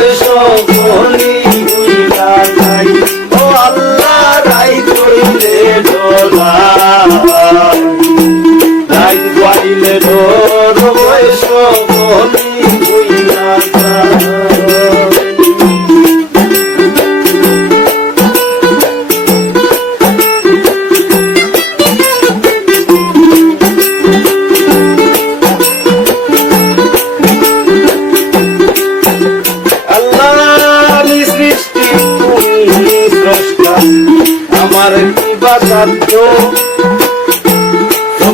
This Krishna.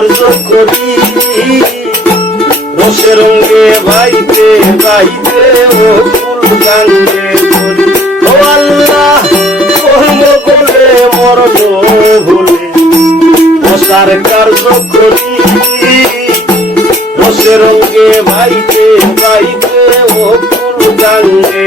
কার্য করি রসের রঙে ভাইতে ভাইতে ও ফুল কান্দে তার কার্য করি রসে রঙ্গে ভাইতে ভাইতে ও পুরু গাঙ্গে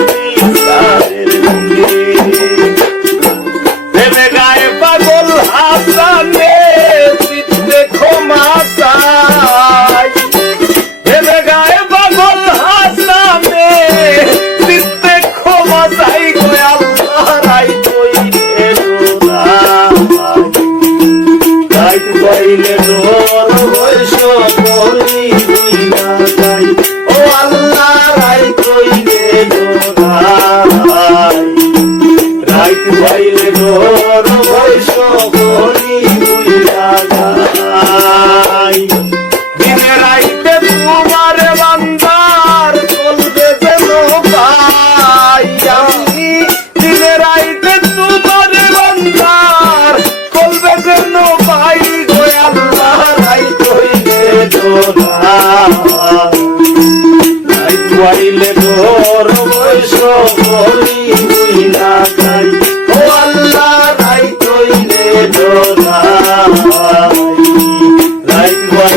দিলে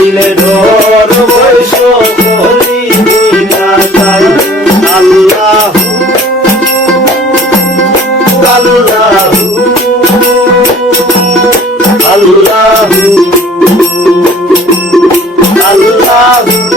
হইলে ডর বৈশ করি তুই না তাই আল্লাহ। আল্লাহ। আল্লাহ। আল্লাহ।